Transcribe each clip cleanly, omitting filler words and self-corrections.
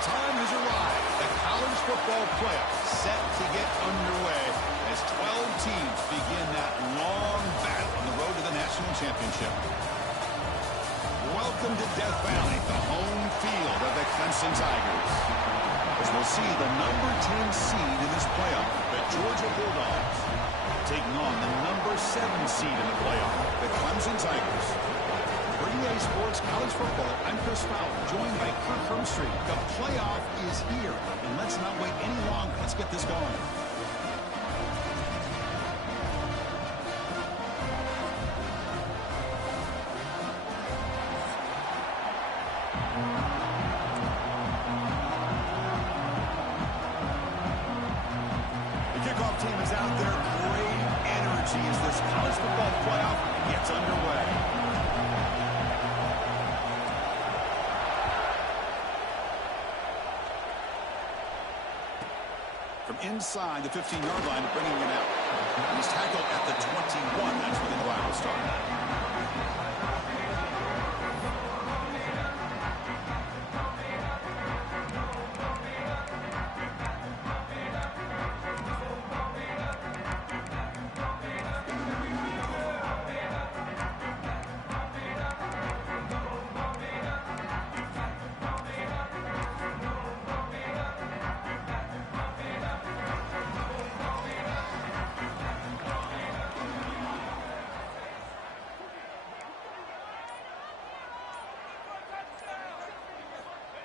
time has arrived. The college football playoff set to get underway as 12 teams begin that long battle on the road to the national championship. Welcome to Death Valley, the home field of the Clemson Tigers. As we'll see the number 10 seed in this playoff, the Georgia Bulldogs, taking on the number 7 seed in the playoff, the Clemson Tigers. For EA Sports College Football, I'm Chris Fowler, joined by Kirk Hermstreet. The playoff is here, and let's not wait any longer. Let's get this going. The kickoff team is out there. Great energy as this college football playoff gets underway. From inside the 15-yard line, bringing it out. He's tackled at the 21. That's where the drive will start.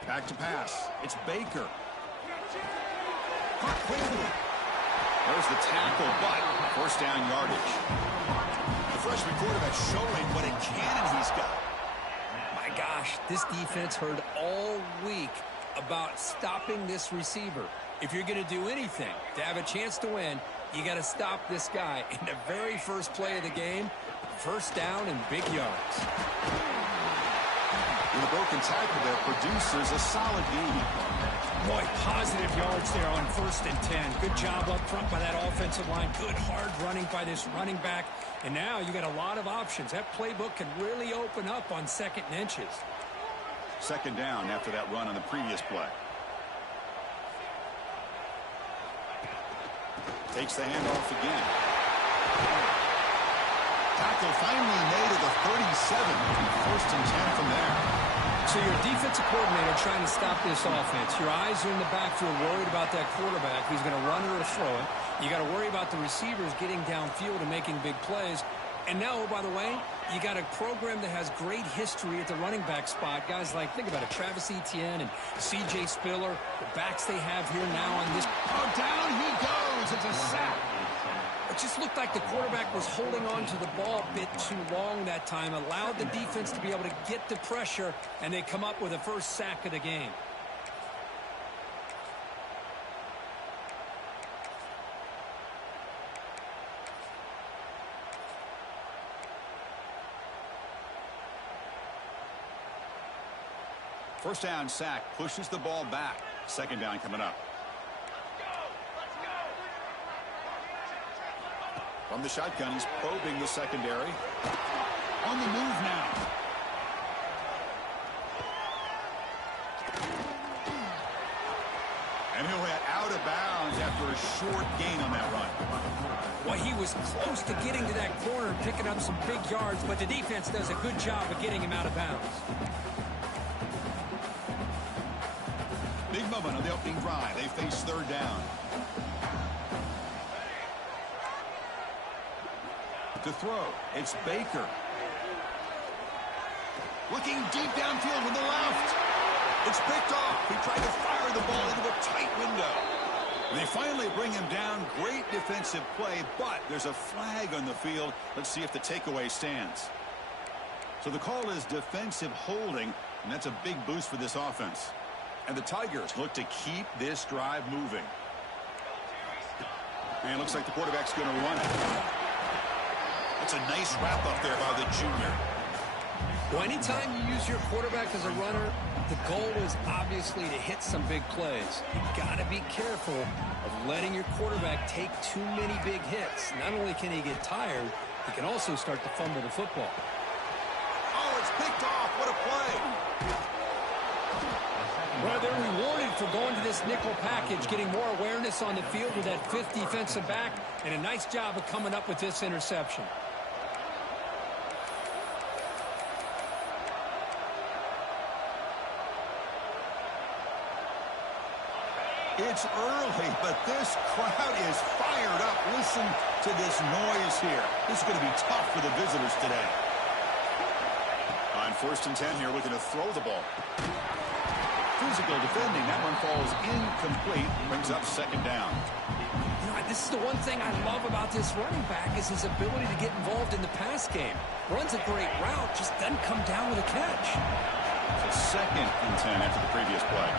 Back to pass. It's Baker. Caught quickly. There's the tackle, but first down yardage. The freshman quarterback showing what a cannon he's got. My gosh, this defense heard all week about stopping this receiver. If you're going to do anything to have a chance to win, you got to stop this guy. In the very first play of the game, first down and big yards. And the broken tackle there produces a solid gain. Boy, positive yards there on 1st and 10. Good job up front by that offensive line. Good hard running by this running back. And now you got a lot of options. That playbook can really open up on 2nd and inches. Second down after that run on the previous play. Takes the handoff again. Tackle finally made at the 37. 1st and 10 from there. So your defensive coordinator trying to stop this offense. Your eyes are in the backfield worried about that quarterback who's going to run it or throw it. You got to worry about the receivers getting downfield and making big plays. And now, oh, by the way, you got a program that has great history at the running back spot. Guys like, think about it, Travis Etienne and C.J. Spiller, the backs they have here now on this. Oh, down he goes. It's a sack. It just looked like the quarterback was holding on to the ball a bit too long that time, allowed the defense to be able to get the pressure, and they come up with the first sack of the game. First down sack pushes the ball back. Second down coming up. From the shotgun, he's probing the secondary. On the move now. And he'll head out of bounds after a short gain on that run. Well, he was close to getting to that corner and picking up some big yards, but the defense does a good job of getting him out of bounds. Big moment on the opening drive. They face third down. To throw, it's Baker. Looking deep downfield with the left. It's picked off. He tried to fire the ball into a tight window. And they finally bring him down. Great defensive play, but there's a flag on the field. Let's see if the takeaway stands. So the call is defensive holding, and that's a big boost for this offense. And the Tigers look to keep this drive moving. And it looks like the quarterback's going to run it. That's a nice wrap-up there by the junior. Well, anytime you use your quarterback as a runner, the goal is obviously to hit some big plays. You've got to be careful of letting your quarterback take too many big hits. Not only can he get tired, he can also start to fumble the football. Oh, it's picked off. What a play. Well, they're rewarded for going to this nickel package, getting more awareness on the field with that fifth defensive back, and a nice job of coming up with this interception. It's early, but this crowd is fired up. Listen to this noise here. This is going to be tough for the visitors today. On 1st and 10 here, looking to throw the ball. Physical defending. That one falls incomplete. Brings up 2nd down. You know, this is the one thing I love about this running back is his ability to get involved in the pass game. Runs a great route, just doesn't come down with a catch. So 2nd and 10 after the previous play.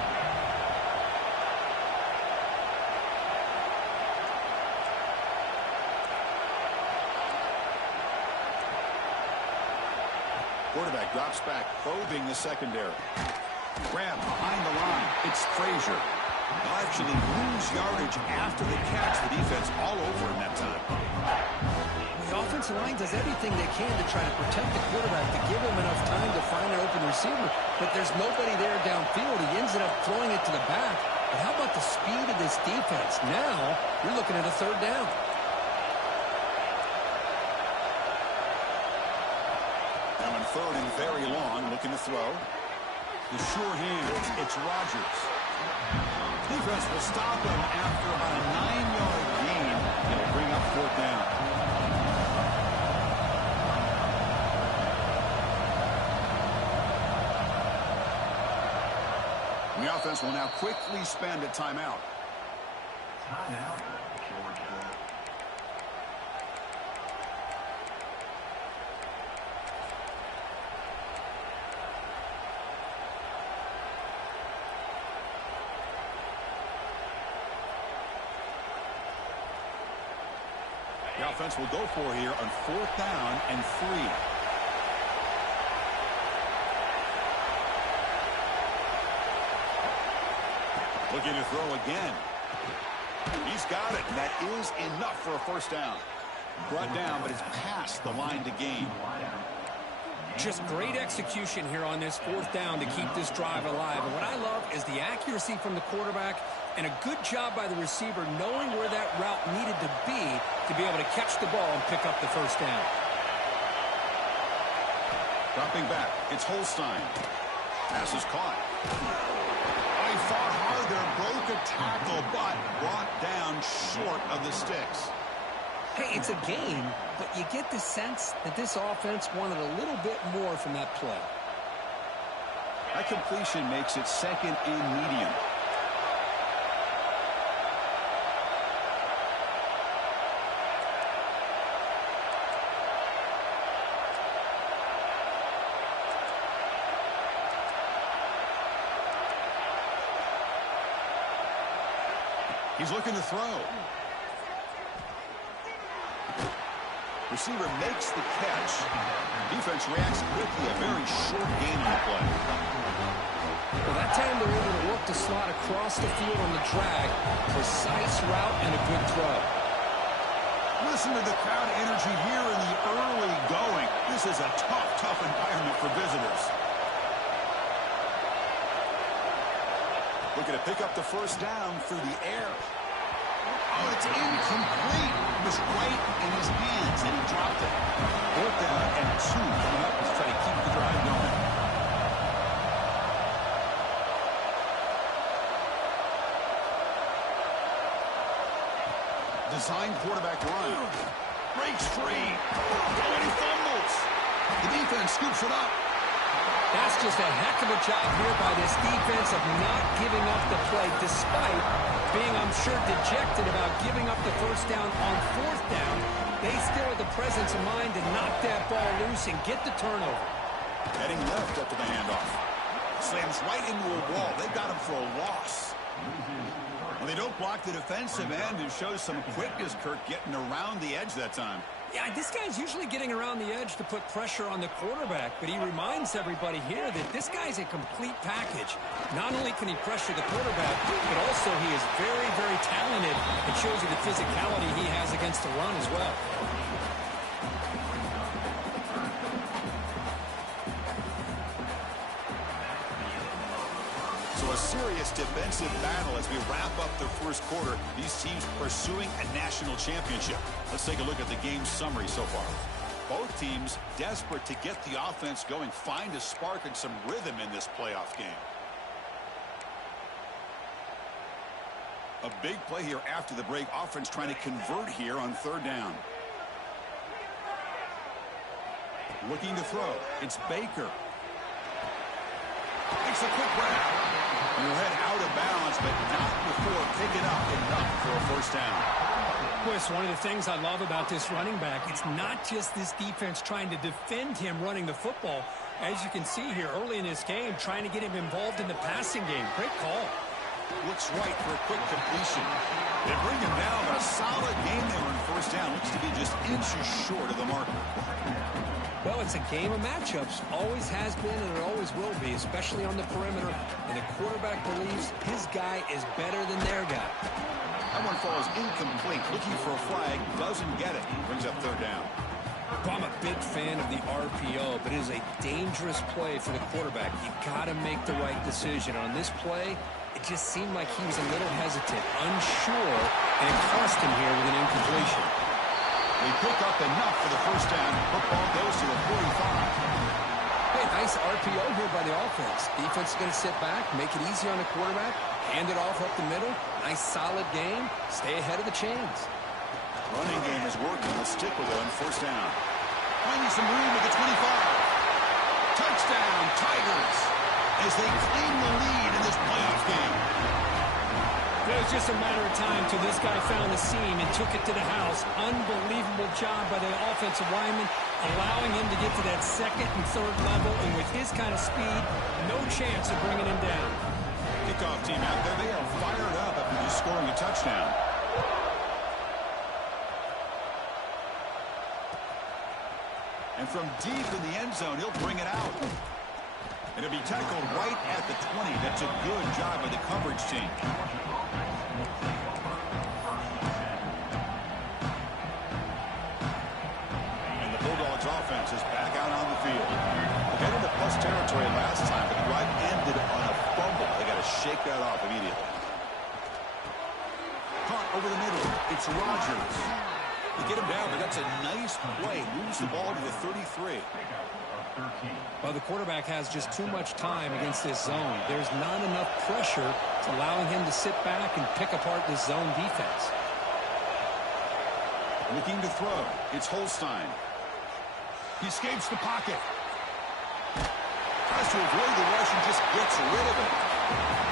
Quarterback drops back, probing the secondary. Grab behind the line. It's Frazier. They'll actually lose yardage after the catch. The defense all over him that time. The offensive line does everything they can to try to protect the quarterback, to give him enough time to find an open receiver. But there's nobody there downfield. He ends up throwing it to the back. But how about the speed of this defense? Now you're looking at a 3rd down. Now in 3rd and very long, looking to throw. The sure hands, it's Rodgers. Defense will stop him after about a 9-yard gain. It'll bring up 4th down. The offense will now quickly spend a timeout. Timeout. The offense will go for here on 4th down and 3. Looking to throw again. He's got it. That is enough for a 1st down. Brought down, but it's past the line to gain. Just great execution here on this 4th down to keep this drive alive. And what I love is the accuracy from the quarterback and a good job by the receiver knowing where that route needed to be able to catch the ball and pick up the 1st down. Dropping back, it's Holstein. Pass is caught. Oh, he fought hard there, broke a tackle, but brought down short of the sticks. Hey, it's a game, but you get the sense that this offense wanted a little bit more from that play. That completion makes it 2nd and medium. He's looking to throw. Receiver makes the catch. Defense reacts quickly. A very short gain on the play. Well, that time they're able to work the slot across the field on the drag. Precise route and a good throw. Listen to the crowd energy here in the early going. This is a tough environment for visitors. Looking to pick up the 1st down through the air. Oh, it's incomplete. It was right in his hands, and he dropped it. 4th down and 2 coming up. He's trying to keep the drive going. Design quarterback run. Breaks free. Oh, and he fumbles. The defense scoops it up. That's just a heck of a job here by this defense of not giving up the play, despite being, I'm sure, dejected about giving up the 1st down on 4th down. They still have the presence of mind to knock that ball loose and get the turnover. Heading left after the handoff. Slams right into a wall. They got him for a loss. Well, they don't block the defensive end and shows some quickness, Kirk, getting around the edge that time. Yeah, this guy's usually getting around the edge to put pressure on the quarterback, but he reminds everybody here that this guy's a complete package. Not only can he pressure the quarterback, but also he is very, very talented. It shows you the physicality he has against the run as well. So a A serious defensive battle as we wrap up the first quarter. These teams pursuing a national championship. Let's take a look at the game summary so far. Both teams desperate to get the offense going, find a spark and some rhythm in this playoff game. A big play here after the break. Offense trying to convert here on third down. Looking to throw. It's Baker. Makes a quick grab. He'll head out of bounds, but not before picking up enough for a first down. Chris, one of the things I love about this running back, it's not just this defense trying to defend him running the football. As you can see here early in this game, trying to get him involved in the passing game. Great call. Looks right for a quick completion. They bring him down, but a solid game there on first down. Looks to be just inches short of the marker. Well, it's a game of matchups. Always has been and it always will be, especially on the perimeter. And the quarterback believes his guy is better than their guy. That one falls incomplete. Looking for a flag. Doesn't get it. Brings up third down. Well, I'm a big fan of the RPO, but it is a dangerous play for the quarterback. You got to make the right decision. On this play, it just seemed like he was a little hesitant, unsure, and it cost him here with an incompletion. They pick up enough for the first down. Football goes to the 45. Hey, nice RPO here by the offense. Defense is going to sit back, make it easy on the quarterback, hand it off up the middle. Nice solid game. Stay ahead of the chains. Running game is working. They'll stick with it on first down. Finding some room at the 25. Touchdown, Tigers, as they claim the lead in this playoff game. It was just a matter of time till this guy found the seam and took it to the house. Unbelievable job by the offensive lineman, allowing him to get to that second and third level. And with his kind of speed, no chance of bringing him down. Kickoff team out there. They are fired up after just scoring a touchdown. And from deep in the end zone, he'll bring it out. And it'll be tackled right at the 20. That's a good job by the coverage team. And the Bulldogs offense is back out on the field. They got into plus territory last time, but the drive ended on a fumble. They got to shake that off immediately. Caught over the middle. It's Rodgers. They get him down, but that's a nice play. Moves the ball to the 33. Well, the quarterback has just too much time against this zone. There's not enough pressure to allowing him to sit back and pick apart this zone defense. Looking to throw. It's Holstein. He escapes the pocket. Tries to avoid the rush and just gets rid of it.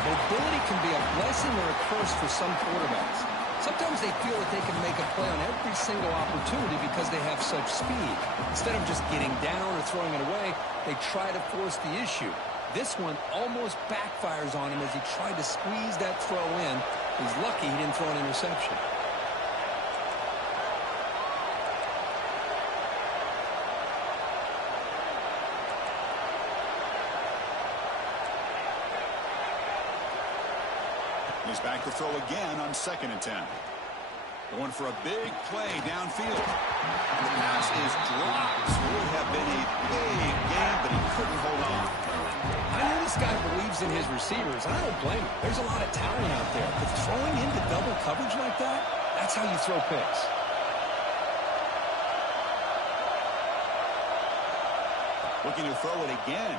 Mobility can be a blessing or a curse for some quarterbacks. Sometimes they feel that they can make a play on every single opportunity because they have such speed. Instead of just getting down or throwing it away, they try to force the issue. This one almost backfires on him as he tried to squeeze that throw in. He's lucky he didn't throw an interception. He's back to throw again on 2nd and 10. Going for a big play downfield. The pass is dropped. Would have been a big game, but he couldn't hold on. I know this guy believes in his receivers. I don't blame him. There's a lot of talent out there. But throwing into double coverage like that, that's how you throw picks. Looking to throw it again.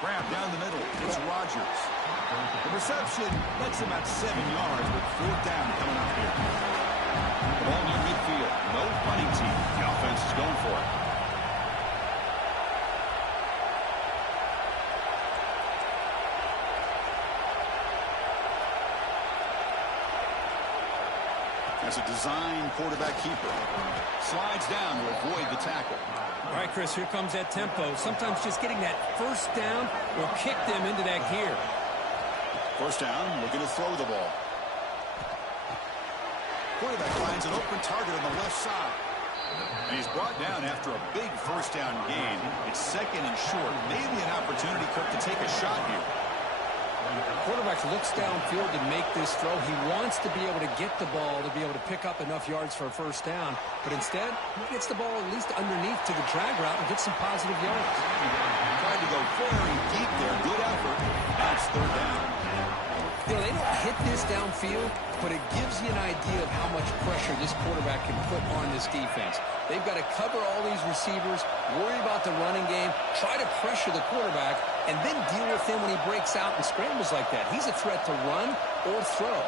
Grab down the middle. It's Rodgers. The reception lets him at 7 yards with 4th down coming up here. Ball near midfield. No punting team. The offense is going for it. That's a design quarterback keeper. Slides down to avoid the tackle. All right, Chris, here comes that tempo. Sometimes just getting that first down will kick them into that gear. First down, looking to throw the ball. Quarterback finds an open target on the left side. And he's brought down after a big first down gain. It's 2nd and short. Maybe an opportunity, Kirk, to take a shot here. Quarterback looks downfield to make this throw. He wants to be able to get the ball to be able to pick up enough yards for a first down. But instead, he gets the ball at least underneath to the drag route and gets some positive yards. Tried to go very deep there. Good effort. And it's third down. You know, they don't hit this downfield, but it gives you an idea of how much pressure this quarterback can put on this defense. They've got to cover all these receivers, worry about the running game, try to pressure the quarterback, and then deal with him when he breaks out and scrambles like that. He's a threat to run or throw.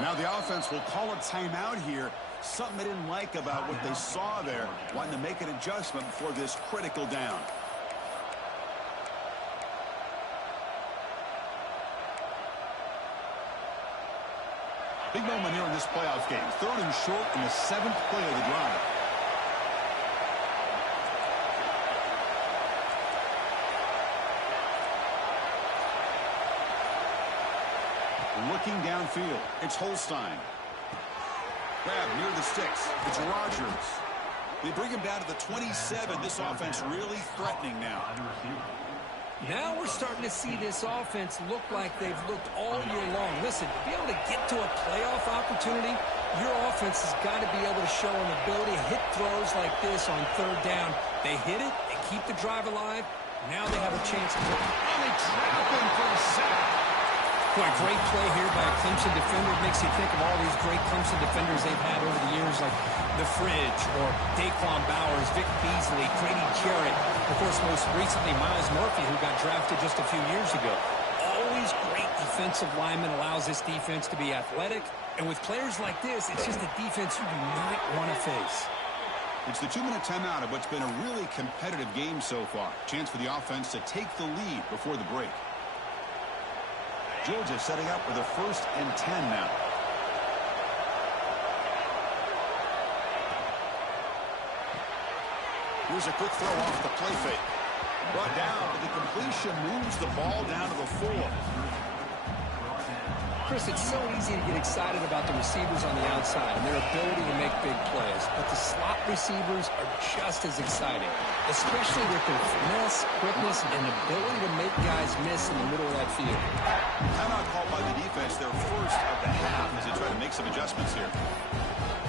Now the offense will call a timeout here. Something they didn't like about what they saw there. Wanting to make an adjustment before this critical down. Big moment here in this playoff game. Third and short in the 7th play of the drive. Looking downfield, it's Holstein. Grab near the sticks, it's Rodgers. They bring him down to the 27. This offense really threatening now. Now we're starting to see this offense look like they've looked all year long. Listen, to be able to get to a playoff opportunity, your offense has got to be able to show an ability to hit throws like this on third down. They hit it, they keep the drive alive. Now they have a chance to They trap him for a sack. Boy, great play here by a Clemson defender. Makes you think of all these great Clemson defenders they've had over the years, like the Fridge or Daquan Bowers, Vic Beasley, Grady Jarrett. Of course, most recently, Miles Murphy, who got drafted just a few years ago. Always great defensive lineman, allows this defense to be athletic. And with players like this, it's just a defense you do not want to face. It's the 2-minute timeout of what's been a really competitive game so far. Chance for the offense to take the lead before the break. Georgia setting up with a 1st and 10 now. Here's a quick throw off the play fake. Brought down, but the completion moves the ball down to the 4. Chris, it's so easy to get excited about the receivers on the outside and their ability to make big plays, but the slot receivers are just as exciting, especially with their finesse, quickness, and ability to make guys miss in the middle of that field. Timeout called by the defense, their first of the half, as they try to make some adjustments here.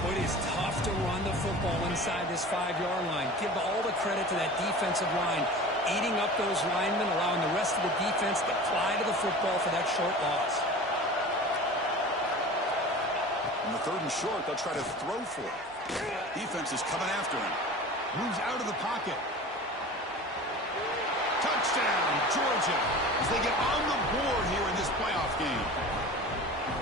Well, it is tough to run the football inside this 5-yard line. Give all the credit to that defensive line, eating up those linemen, allowing the rest of the defense to fly to the football for that short loss. On the 3rd and short, they'll try to throw for it. Defense is coming after him. Moves out of the pocket. Touchdown, Georgia, as they get on the board here in this playoff game.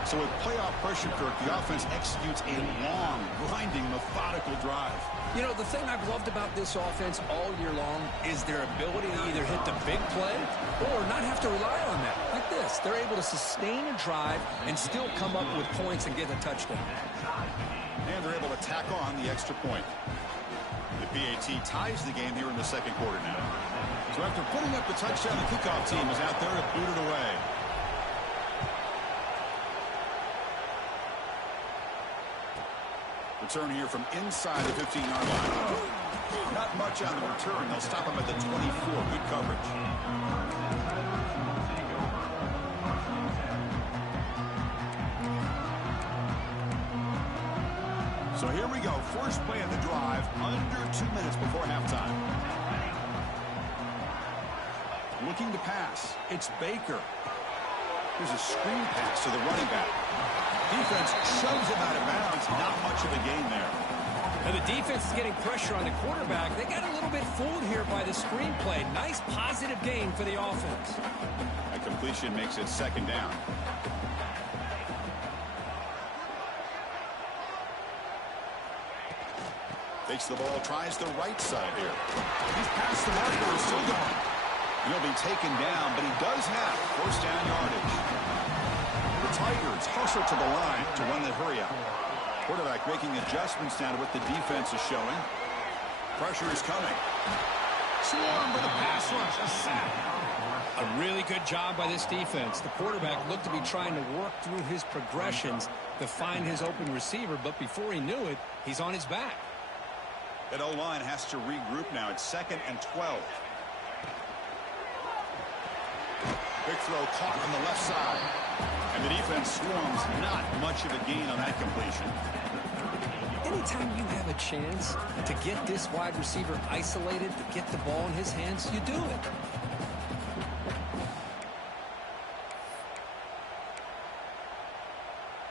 So with playoff pressure, Kirk, the offense executes a long, grinding, methodical drive. You know, the thing I've loved about this offense all year long is their ability to either hit the big play or not have to rely on that. Like this, they're able to sustain a drive and still come up with points and get a touchdown. And they're able to tack on the extra point. The PAT ties the game here in the 2nd quarter now. So after putting up the touchdown, the kickoff team is out there to boot it away. Return here from inside the 15-yard line. Not much on the return. They'll stop him at the 24. Good coverage. So here we go. First play of the drive. Under 2 minutes before halftime. Looking to pass. It's Baker. Here's a screen pass to the running back. Defense shoves him out of bounds. Not much of a gain there. And the defense is getting pressure on the quarterback. They got a little bit fooled here by the screenplay. Nice positive gain for the offense. A completion makes it 2nd down. Takes the ball, tries the right side here. He's past the marker, is still going. He'll be taken down, but he does have 1st down yardage. The Tigers hustle to the line to run the hurry out. Quarterback making adjustments down to what the defense is showing. Pressure is coming. Swarm for the pass rush. A sack. A really good job by this defense. The quarterback looked to be trying to work through his progressions to find his open receiver, but before he knew it, he's on his back. That O-line has to regroup now. It's 2nd and 12. Quick throw caught on the left side. And the defense swarms. Not much of a gain on that completion. Anytime you have a chance to get this wide receiver isolated, to get the ball in his hands, you do it.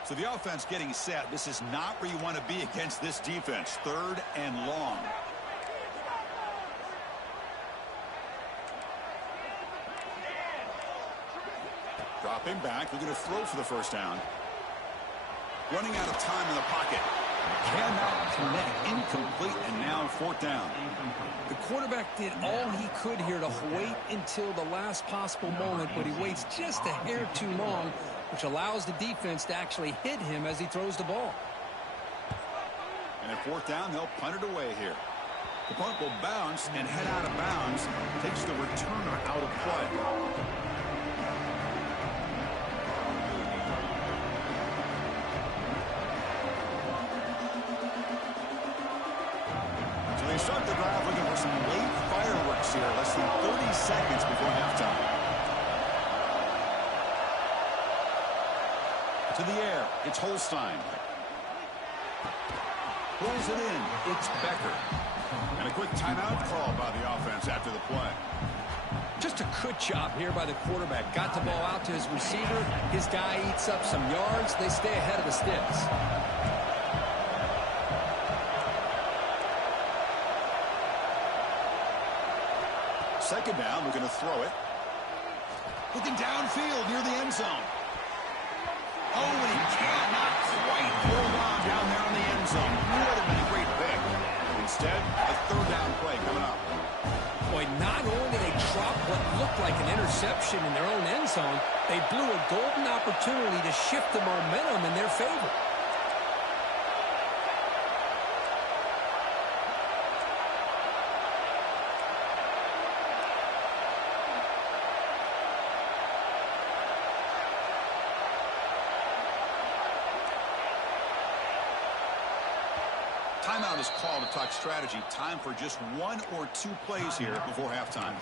So the offense getting set. This is not where you want to be against this defense. 3rd and long. Dropping back. We're going to throw for the first down. Running out of time in the pocket. Cannot connect. Incomplete, and now 4th down. The quarterback did all he could here to wait until the last possible moment, but he waits just a hair too long, which allows the defense to actually hit him as he throws the ball. And at 4th down, they'll punt it away here. The punt will bounce and head out of bounds. Takes the returner out of play. Start the drive looking for some late fireworks here. Less than 30 seconds before halftime. To the air. It's Holstein. Pulls it in. It's Becker. And a quick timeout call by the offense after the play. Just a good job here by the quarterback. Got the ball out to his receiver. His guy eats up some yards. They stay ahead of the sticks. Second down, we're going to throw it. Looking downfield near the end zone. Oh, and he cannot quite hold on down there in the end zone. Would have been a great pick. Instead, a 3rd down play coming up. Boy, not only did they drop what looked like an interception in their own end zone, they blew a golden opportunity to shift the momentum in their favor. Timeout is called to talk strategy. Time for just 1 or 2 plays here before halftime.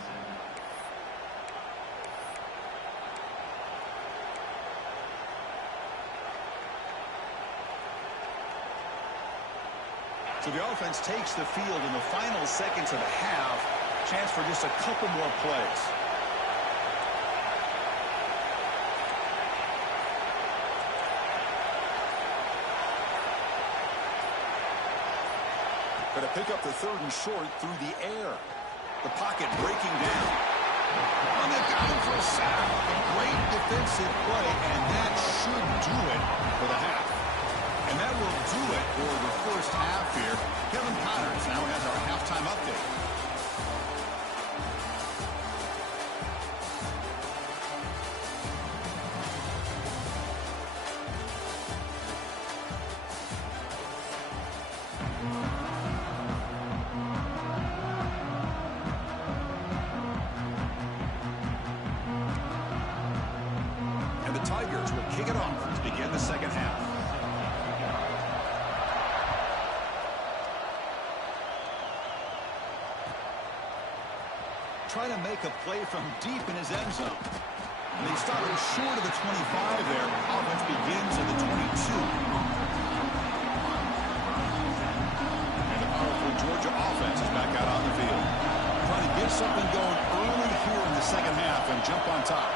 So the offense takes the field in the final seconds of the half. Chance for just a couple more plays. Going to pick up the 3rd and short through the air. The pocket breaking down. And they've got him for a sack. A great defensive play, and that should do it for the half. And that will do it for the first half here. Kevin Connors now has our halftime update. Tigers will kick it off to begin the second half. Trying to make a play from deep in his end zone. And he started short of the 25 there. Offense begins at the 22. And the powerful Georgia offense is back out on the field. Trying to get something going early here in the second half and jump on top.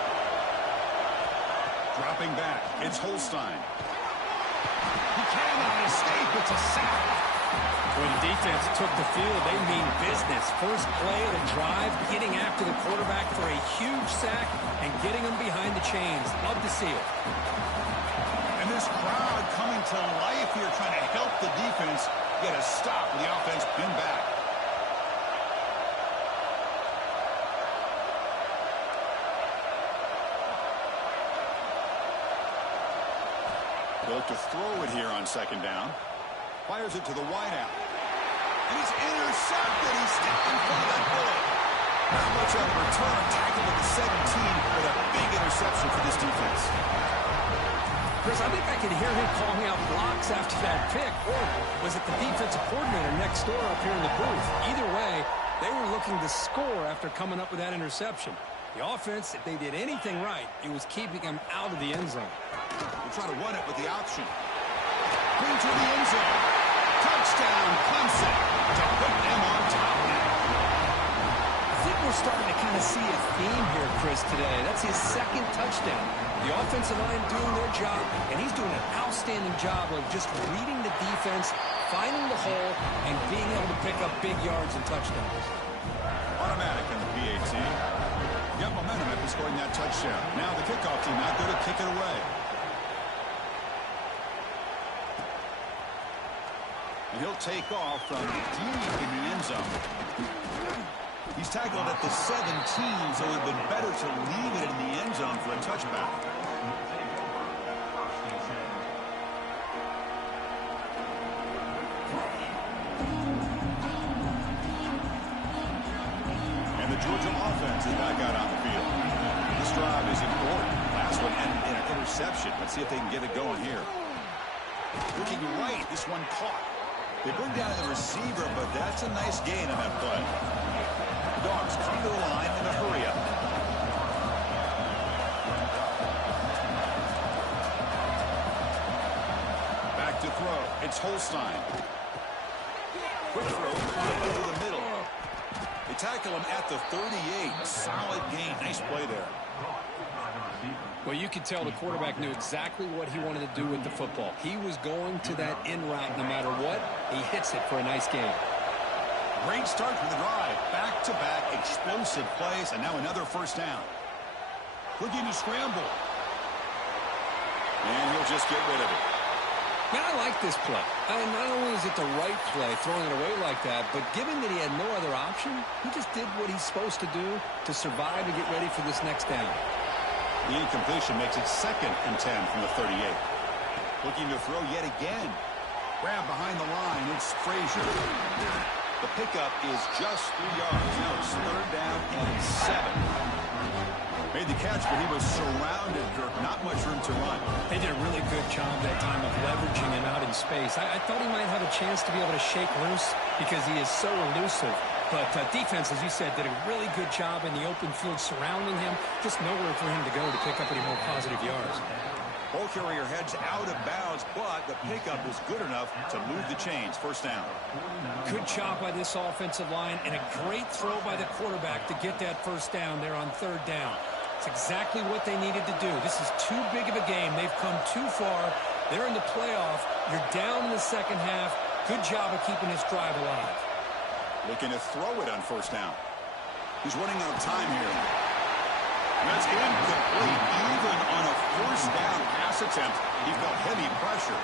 Dropping back, it's Holstein. He cannot escape, it's a sack. When the defense took the field, they mean business. First play of the drive, getting after the quarterback for a huge sack and getting him behind the chains. Love to see it. And this crowd coming to life here, trying to help the defense get a stop with the offense pinned back. They look to throw it here on second down. Fires it to the wideout. And he's intercepted. He's stepped in front of that bullet. Not much on the return. Tackled at the 17 with a big interception for this defense. Chris, I think I could hear him calling out blocks after that pick. Or was it the defensive coordinator next door up here in the booth? Either way, they were looking to score after coming up with that interception. The offense, if they did anything right, it was keeping him out of the end zone. We'll try to run it with the option. Bring to the end zone. Touchdown, Clemson, to put them on top now. I think we're starting to kind of see a theme here, Chris, today. That's his second touchdown. The offensive line doing their job, and he's doing an outstanding job of just reading the defense, finding the hole, and being able to pick up big yards and touchdowns. Automatic in the PAT. Got momentum after scoring that touchdown. Now the kickoff team out there to kick it away. And he'll take off from deep in the end zone. He's tackled at the 17, so it would have been better to leave it in the end zone for a touchback. And the Georgia offense is back out on the field. This drive is important. Last one ended in an interception. Let's see if they can get it going here. Looking right, this one caught. They bring down the receiver, but that's a nice gain on that play. Dogs come to the line in a hurry-up. Back to throw. It's Holstein. Quick throw over the middle. They tackle him at the 38. Solid gain. Nice play there. Well, you could tell the quarterback knew exactly what he wanted to do with the football. He was going to that in route no matter what. He hits it for a nice game. Great start for the drive. Back-to-back explosive plays, and now another first down. Looking to scramble. And he'll just get rid of it. Yeah, I like this play. Not only is it the right play, throwing it away like that, but given that he had no other option, he just did what he's supposed to do to survive and get ready for this next down. The incompletion makes it 2nd and 10 from the 38. Looking to throw yet again. Grab behind the line. It's Frazier. The pickup is just 3 yards. Now it's 3rd down and 7. Made the catch, but he was surrounded, Kirk. Not much room to run. They did a really good job that time of leveraging him out in space. I thought he might have a chance to be able to shake loose because he is so elusive. But defense, as you said, did a really good job in the open field surrounding him. Just nowhere for him to go to pick up any more positive yards. Ball carrier heads out of bounds, but the pickup was good enough to move the chains. First down. Good job by this offensive line and a great throw by the quarterback to get that first down there on 3rd down. It's exactly what they needed to do. This is too big of a game. They've come too far. They're in the playoff. You're down in the second half. Good job of keeping this drive alive. Looking to throw it on first down. He's running out of time here. That's incomplete. Even on a first down pass attempt, he felt heavy pressure.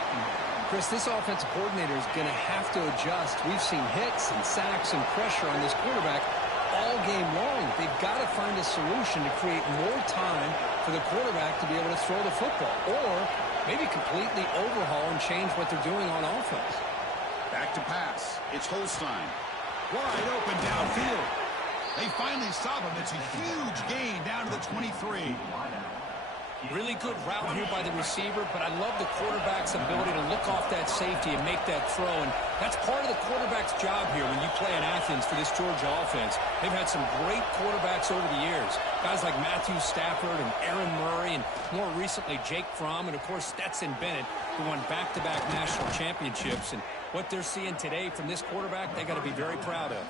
Chris, this offensive coordinator is going to have to adjust. We've seen hits and sacks and pressure on this quarterback all game long. They've got to find a solution to create more time for the quarterback to be able to throw the football, or maybe completely overhaul and change what they're doing on offense. Back to pass. It's Holstein. Wide open downfield. They finally stop him. It's a huge gain down to the 23. Really good route here by the receiver, but I love the quarterback's ability to look off that safety and make that throw. And that's part of the quarterback's job here when you play in Athens for this Georgia offense. They've had some great quarterbacks over the years. Guys like Matthew Stafford and Aaron Murray, and more recently Jake Fromm, and of course Stetson Bennett, who won back-to-back national championships. And what they're seeing today from this quarterback, they got to be very proud of.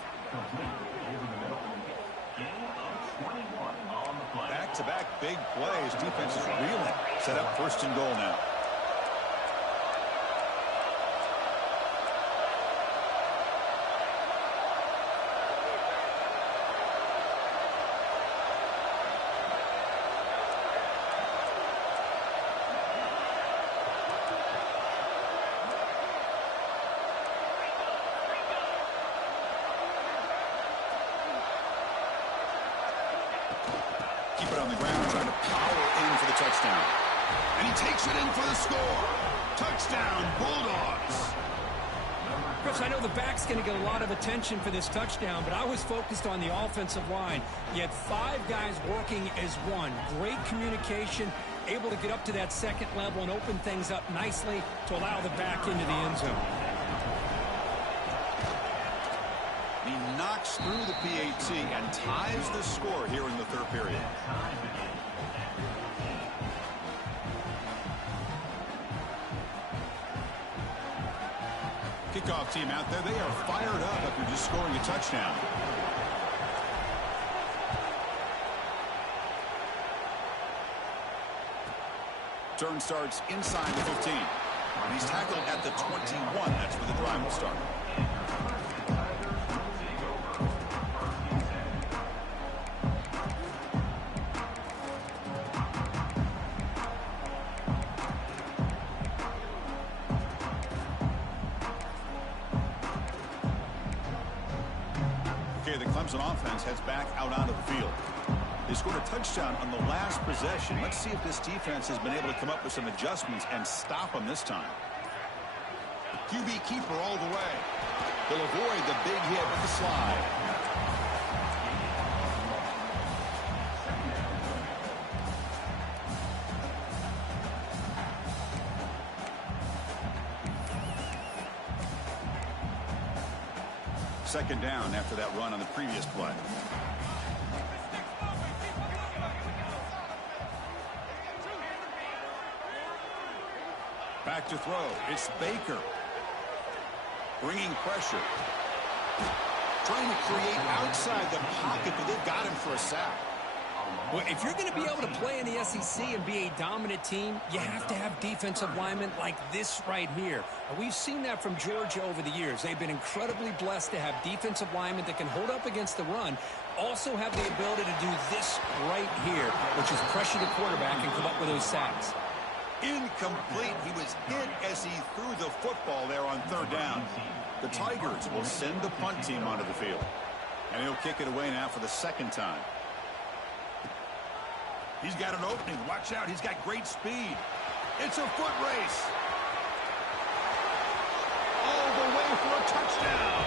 Back-to-back big plays. Defense is reeling. Set up 1st and goal now. Keep it on the ground, trying to power in for the touchdown. And he takes it in for the score. Touchdown, Bulldogs. Chris, I know the back's going to get a lot of attention for this touchdown, but I was focused on the offensive line. You had 5 guys working as one. Great communication, able to get up to that 2nd level and open things up nicely to allow the back into the end zone. He knocks through the PAT and ties the score here in the third period. Kickoff team out there. They are fired up after just scoring a touchdown. Turn starts inside the 15. And he's tackled at the 21. That's where the drive will start. Okay, the Clemson offense heads back out onto the field. They scored a touchdown on the last possession. Let's see if this defense has been able to come up with some adjustments and stop them this time. QB keeper all the way. They'll avoid the big hit with the slide. Second down after that run on the previous play. Back to throw. It's Baker. Bringing pressure. Trying to create outside the pocket, but they've got him for a sack. Well, if you're going to be able to play in the SEC and be a dominant team, you have to have defensive linemen like this right here. And we've seen that from Georgia over the years. They've been incredibly blessed to have defensive linemen that can hold up against the run, also have the ability to do this right here, which is pressure the quarterback and come up with those sacks. Incomplete. He was hit as he threw the football there on third down. The Tigers will send the punt team onto the field. And he'll kick it away now for the second time. He's got an opening. Watch out. He's got great speed. It's a foot race. All the way for a touchdown.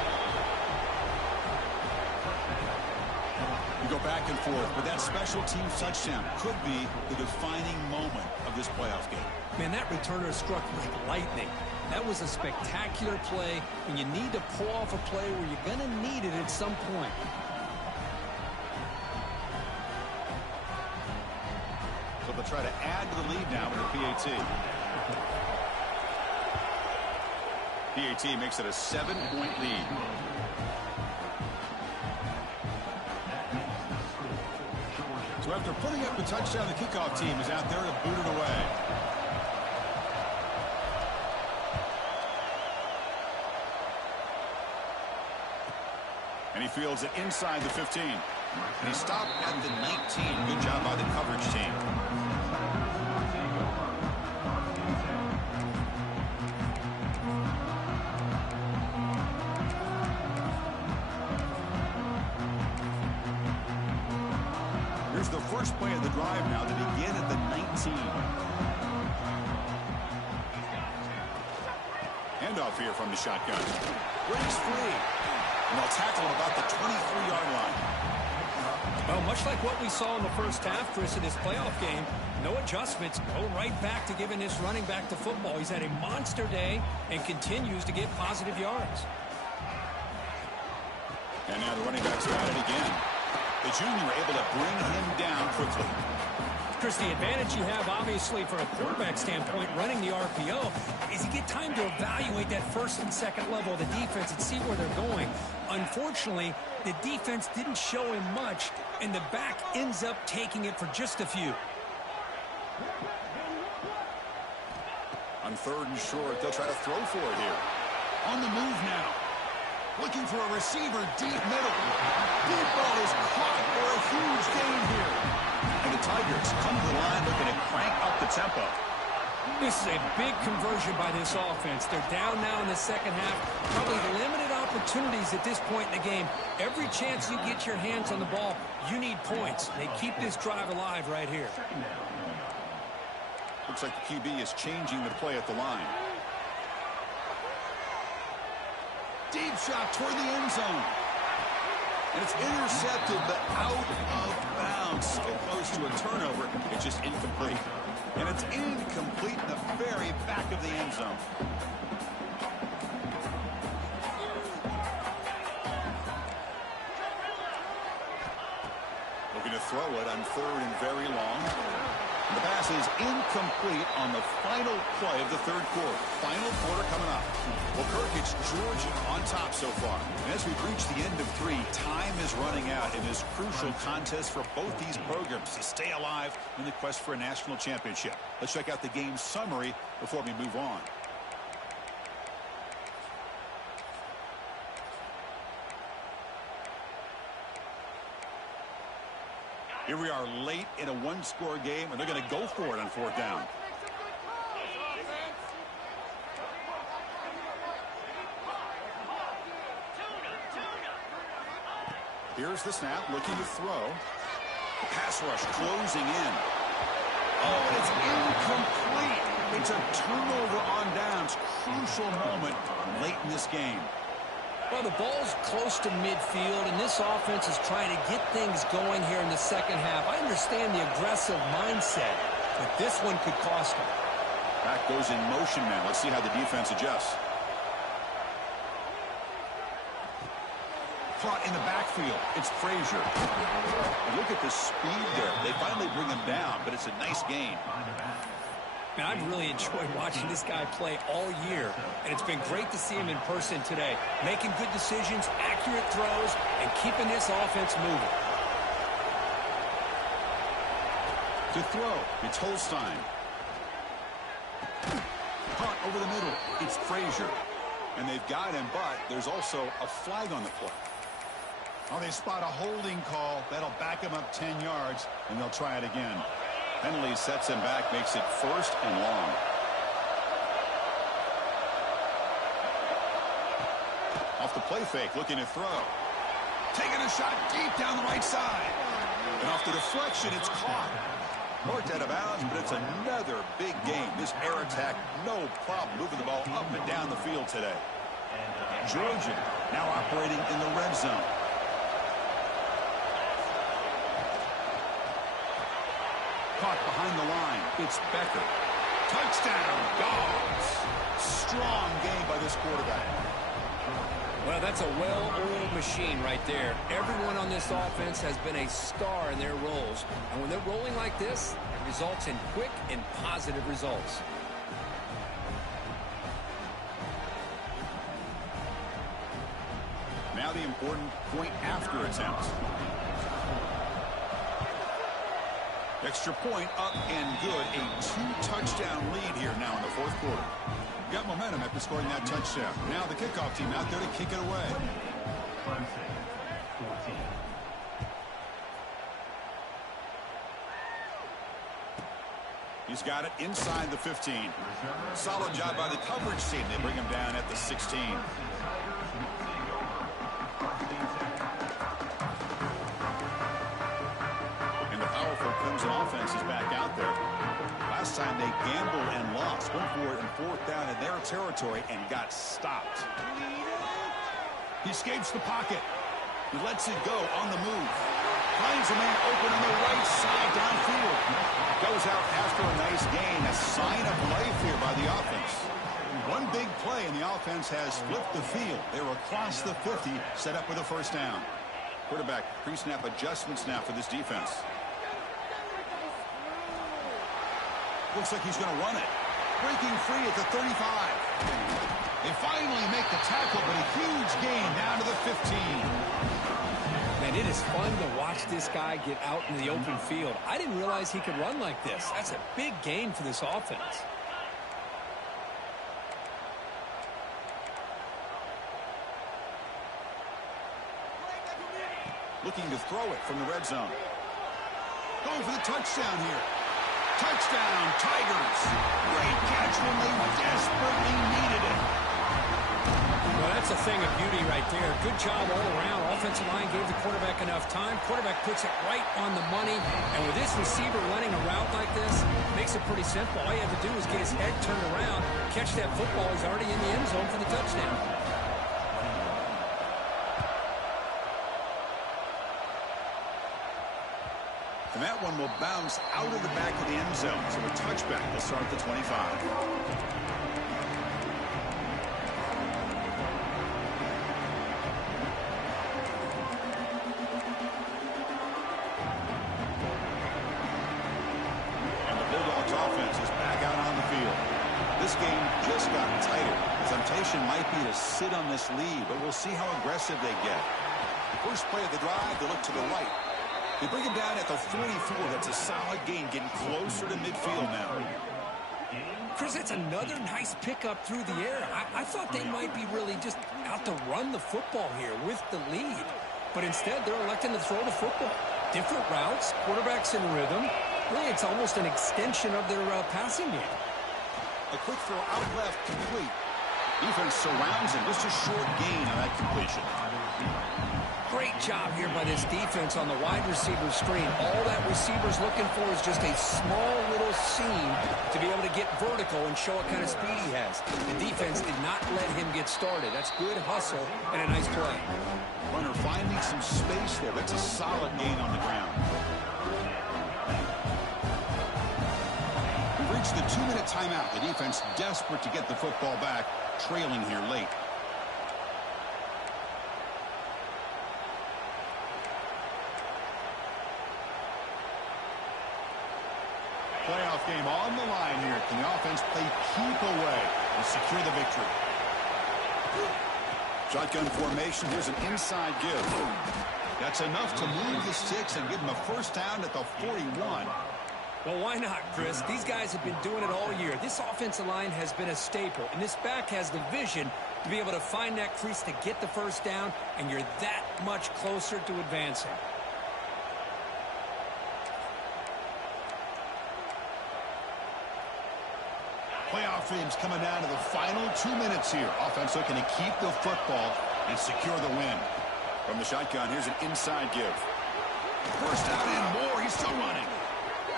You go back and forth, but that special teams touchdown could be the defining moment of this playoff game. Man, that returner struck like lightning. That was a spectacular play, and you need to pull off a play where you're going to need it at some point. So they'll try to add to the lead now with the PAT. PAT makes it a 7-point lead. So after putting up the touchdown, the kickoff team is out there to boot it away. And he fields it inside the 15. And he stopped at the 19. Good job by the coverage team. Here's the first play of the drive now to begin at the 19. Handoff here from the shotgun. Breaks free. And they'll tackle him about the 23-yard line. Well, much like what we saw in the first half, Chris, in this playoff game, no adjustments, go right back to giving this running back to football. He's had a monster day and continues to get positive yards. And now the running back's got it again. The junior able to bring him down quickly. Chris, the advantage you have, obviously, from a quarterback standpoint, running the RPO, is you get time to evaluate that first and second level of the defense and see where they're going. Unfortunately, the defense didn't show him much, and the back ends up taking it for just a few. On third and short, they'll try to throw for it here. On the move now. Looking for a receiver deep middle. Deep ball is caught for a huge gain here. And the Tigers come to the line looking to crank up the tempo. This is a big conversion by this offense. They're down now in the second half. Probably limited opportunities at this point in the game. Every chance you get your hands on the ball, you need points. They keep this drive alive right here. Looks like the QB is changing the play at the line. Deep shot toward the end zone. And it's intercepted, but out of bounds. So close to a turnover, it's just incomplete. And it's incomplete in the very back of the end zone. throw it on 3rd and very long. The pass is incomplete on the final play of the 3rd quarter. Final quarter coming up. Well, Kirk, it's Georgia on top so far. And as we've reached the end of 3, time is running out in this crucial contest for both these programs to stay alive in the quest for a national championship. Let's check out the game summary before we move on. Here we are late in a one-score game, and they're going to go for it on 4th down. Here's the snap, looking to throw. The pass rush closing in. Oh, and it's incomplete. It's a turnover on downs. Crucial moment late in this game. Well, the ball's close to midfield, and this offense is trying to get things going here in the second half. I understand the aggressive mindset, but this one could cost them. Back goes in motion now. Let's see how the defense adjusts. Caught in the backfield. It's Frazier. Look at the speed there. They finally bring him down, but it's a nice gain. Man, I've really enjoyed watching this guy play all year, and it's been great to see him in person today, making good decisions, accurate throws, and keeping this offense moving. To throw, it's Holstein. Caught over the middle, it's Frazier. And they've got him, but there's also a flag on the play. Oh, they spot a holding call. That'll back him up 10 yards, and they'll try it again. Penalty sets him back, makes it 1st and long. Off the play fake, looking to throw. Taking a shot deep down the right side. And off the deflection, it's caught. Marked out of bounds, but it's another big game. This air attack, no problem moving the ball up and down the field today. Georgia now operating in the red zone. Caught behind the line. It's Becker. Touchdown, Dogs. Strong game by this quarterback. Well, that's a well-oiled machine right there. Everyone on this offense has been a star in their roles. And when they're rolling like this, it results in quick and positive results. Now the important point after attempt. Extra point up and good. A 2-touchdown lead here now in the 4th quarter. Got momentum after scoring that touchdown. Now the kickoff team out there to kick it away. Clemson, 14. He's got it inside the 15. Solid job by the coverage team. They bring him down at the 16. Clemson offense is back out there. Last time they gambled and lost. Went for it in 4th down in their territory and got stopped. He escapes the pocket. He lets it go on the move. Finds a man open on the right side downfield. Goes out after a nice gain. A sign of life here by the offense. One big play and the offense has flipped the field. They're across the 50, set up with a 1st down. Quarterback pre-snap adjustments now for this defense. Looks like he's going to run it. Breaking free at the 35. They finally make the tackle, but a huge gain down to the 15. Man, it is fun to watch this guy get out in the open field. I didn't realize he could run like this. That's a big gain for this offense. Looking to throw it from the red zone. Going for the touchdown here. Touchdown, Tigers. Great catch when they desperately needed it. Well, that's a thing of beauty right there. Good job all around. Offensive line gave the quarterback enough time. Quarterback puts it right on the money. And with this receiver running a route like this, it makes it pretty simple. All you have to do is get his head turned around, catch that football. He's already in the end zone for the touchdown. And that one will bounce out of the back of the end zone. So a touchback will start at the 25. option might be to sit on this lead, but we'll see how aggressive they get. First play of the drive, they look to the right. They bring him down at the 44. That's a solid gain, getting closer to midfield now. Chris, that's another nice pickup through the air. I thought they might be really just out to run the football here with the lead. But instead, they're electing to throw the football. Different routes, quarterbacks in rhythm. Really, it's almost an extension of their passing game. A quick throw out left, complete. Defense surrounds him. Just a short gain on that completion. Great job here by this defense on the wide receiver screen. All that receiver's looking for is just a small little seam to be able to get vertical and show what kind of speed he has. The defense did not let him get started. That's good hustle and a nice play. Runner finding some space there. That's a solid gain on the ground. We've reached the 2-minute timeout. The defense desperate to get the football back, trailing here late. Playoff game on the line here. Can the offense play keep away and secure the victory? Shotgun formation. Here's an inside give. That's enough to move the sticks and give them a first down at the 41. Well, why not, Chris? These guys have been doing it all year. This offensive line has been a staple, and this back has the vision to be able to find that crease to get the first down, and you're that much closer to advancing. Playoff games coming down to the final 2 minutes here. Offense looking to keep the football and secure the win. From the shotgun, here's an inside give. First down and more. He's still running.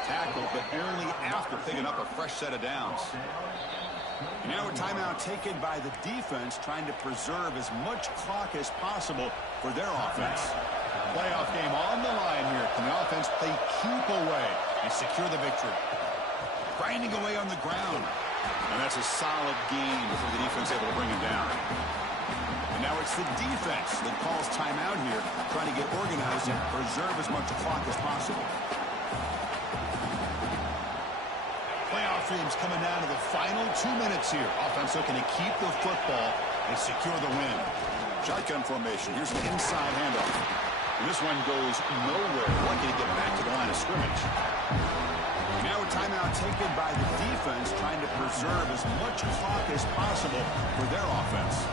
Tackle, but only after picking up a fresh set of downs. And now a timeout taken by the defense, trying to preserve as much clock as possible for their offense. Playoff game on the line here. Can the offense play keep away and secure the victory? Grinding away on the ground. And that's a solid gain before the defense able to bring him down. And now it's the defense that calls timeout here, trying to get organized and preserve as much clock as possible. Playoff games coming down to the final 2 minutes here. Offense looking to keep the football and secure the win. Shotgun formation. Here's an inside handoff. And this one goes nowhere. Lucky to get back to the line of scrimmage. Now a timeout taken by the defense, trying to preserve as much clock as possible for their offense.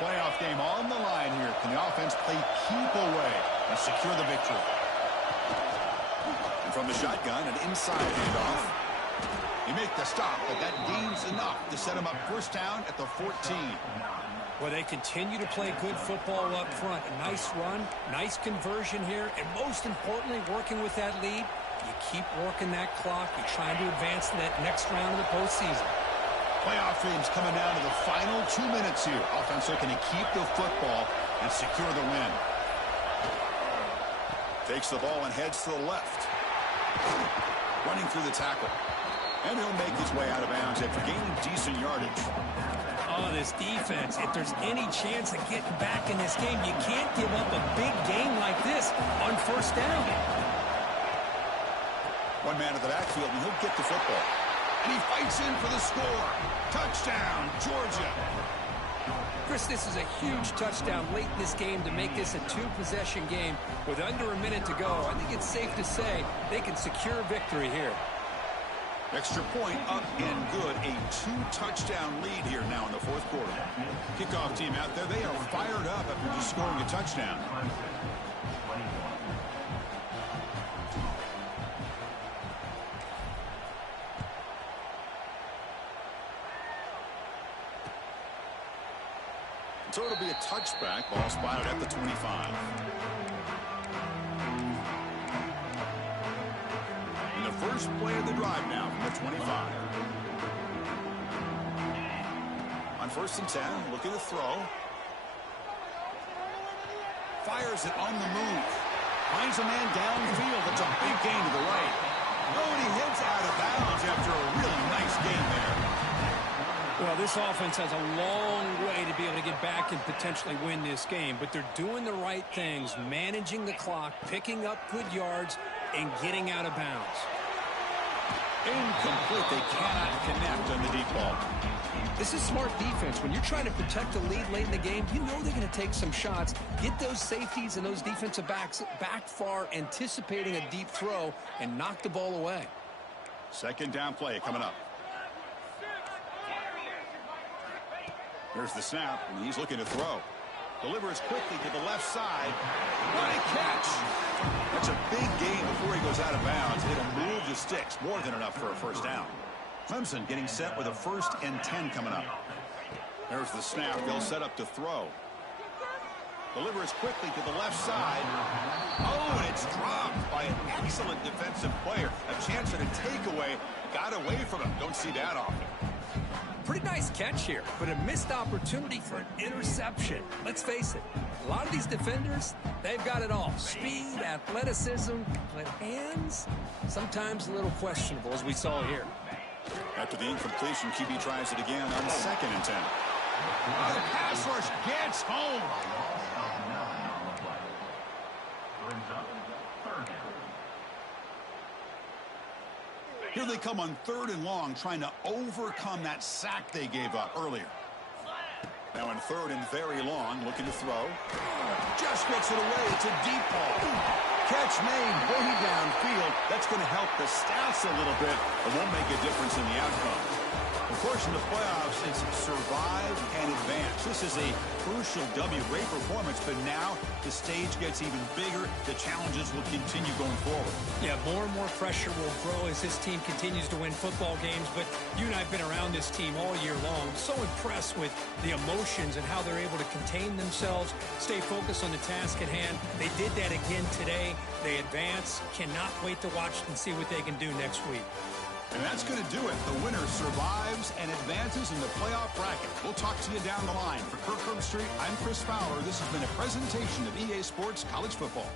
Playoff game on the line here. Can the offense play keep away and secure the victory? And from the shotgun, an inside handoff. He make the stop, but that gains enough to set him up first down at the 14. Well, they continue to play good football up front. A nice run, nice conversion here, and most importantly, working with that lead, you keep working that clock. You're trying to advance to that next round of the postseason. Playoff games coming down to the final 2 minutes here. Offense looking to keep the football and secure the win. Takes the ball and heads to the left. Running through the tackle. And he'll make his way out of bounds after gaining decent yardage. Oh, this defense, if there's any chance of getting back in this game, you can't give up a big game like this on first down. One man at the backfield, and he'll get the football. And he fights in for the score. Touchdown, Georgia. Chris, this is a huge touchdown late in this game to make this a two-possession game with under a minute to go. I think it's safe to say they can secure victory here. Extra point up and good. A 2-touchdown lead here now in the fourth quarter. Kickoff team out there, they are fired up after just scoring a touchdown. So it'll be a touchback. Ball spotted at the 25. And the first play of the drive now from the 25. On 1st and 10, looking to throw. Fires it on the move. Finds a man downfield. That's a big gain to the right. Oh, and he heads out of bounds after a really nice game there. Well, this offense has a long way to be able to get back and potentially win this game, but they're doing the right things, managing the clock, picking up good yards, and getting out of bounds. Incomplete. They cannot connect on the deep ball. This is smart defense. When you're trying to protect the lead late in the game, you know they're going to take some shots, get those safeties and those defensive backs back far, anticipating a deep throw, and knock the ball away. Second down play coming up. There's the snap, and he's looking to throw. Delivers quickly to the left side. What a catch! That's a big gain before he goes out of bounds. It'll move the sticks, more than enough for a first down. Clemson getting set with a 1st and 10 coming up. There's the snap. They'll set up to throw. Delivers quickly to the left side. Oh, and it's dropped by an excellent defensive player. A chance at a takeaway. Got away from him. Don't see that often. Pretty nice catch here, but a missed opportunity for an interception. Let's face it, a lot of these defenders, they've got it all. Speed, athleticism, but hands, sometimes a little questionable, as we saw here. After the incompletion, QB tries it again on 2nd and 10. Oh, the pass rush gets home. Here they come on 3rd and long, trying to overcome that sack they gave up earlier. Now in 3rd and very long, looking to throw. Just gets it away. It's a deep ball. Catch made way downfield. That's going to help the stats a little bit, but won't make a difference in the outcome. Of course, in the playoffs, it's survive and advance. This is a crucial W. Great performance, but now the stage gets even bigger. The challenges will continue going forward. Yeah, more and more pressure will grow as this team continues to win football games, but you and I have been around this team all year long. So impressed with the emotions and how they're able to contain themselves, stay focused on the task at hand. They did that again today. They advance. Cannot wait to watch and see what they can do next week. And that's going to do it. The winner survives and advances in the playoff bracket. We'll talk to you down the line. For Kirk Herbstreit, I'm Chris Fowler. This has been a presentation of EA Sports College Football.